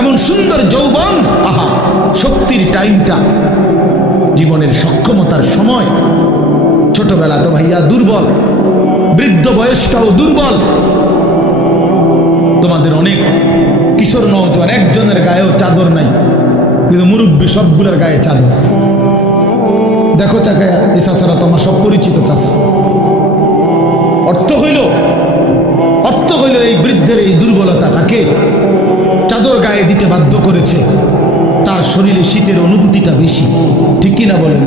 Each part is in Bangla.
এমন সুন্দর যৌবন, আহা শক্তির টাইমটা, জীবনের সক্ষমতার সময়। ছোটবেলা তো ভাইয়া দুর্বল, বৃদ্ধ বয়সটাও দুর্বল। তোমাদের অনেক কিশোর নওজোয়ান একজনের গায়েও চাদর নাই, কিন্তু মুরব্বী সবগুলোর গায়ে চাদর। দেখো চাকায়া, এই চাচারা তোমার সব পরিচিত চাচা। অর্থ হইল এই বৃদ্ধের এই দুর্বলতা তাকে চাদর গায়ে দিতে বাধ্য করেছে। তার শরীরে শীতের অনুভূতিটা বেশি, ঠিক কিনা বলেন?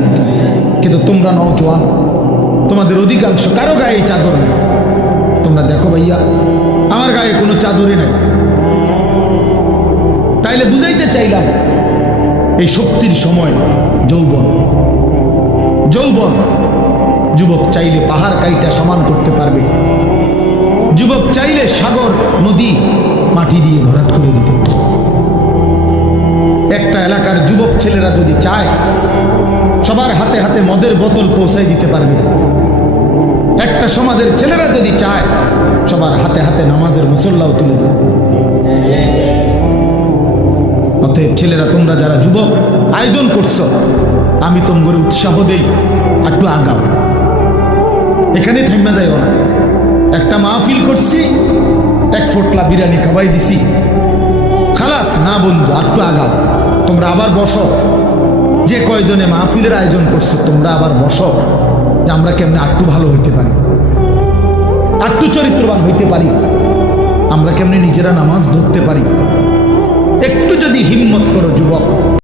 কিন্তু তোমরা নওজোয়ান, তোমাদের অধিকাংশ কারো গায়ে চাদর নেই। তোমরা দেখো ভাইয়া, আমার গায়ে কোনো চাদরই নেই। তাইলে বুঝাইতে চাইলাম, এই শক্তির সময় যৌবন। যুবক চাইলে পাহাড় কাইটা সমান করতে পারবে, যুবক চাইলে সাগর নদী মাটি দিয়ে ভরাট করে দিতে পারবে। একটা এলাকার যুবক ছেলেরা যদি চায়, সবার হাতে হাতে মদের বোতল পৌঁছাই দিতে পারবে। একটা সমাজের ছেলেরা যদি চায়, সবার হাতে হাতে নামাজের মুসল্লাও তুলে দিতে পারবে। অতএব ছেলেরা, তোমরা যারা যুবক আয়োজন করছো, আমি তোমাদের উৎসাহ দেই, একটু আগাও, এখানে থাইমা যাইও না। একটা মাহফিল করছি, এক ফোটলা বিরিয়ানি খাওয়াই দিছি, খালাস না বন্ধু, একটু আগাও। তোমরা আবার বসো, যে কয়জনে মাহফিলের আয়োজন করছো তোমরা আবার বসো, যে আমরা কেমনে একটু ভালো হইতে পারি, একটু চরিত্রবান হইতে পারি, আমরা কেমনে নিজেরা নামাজ ধরতে পারি। একটু যদি হিম্মত করো যুবক,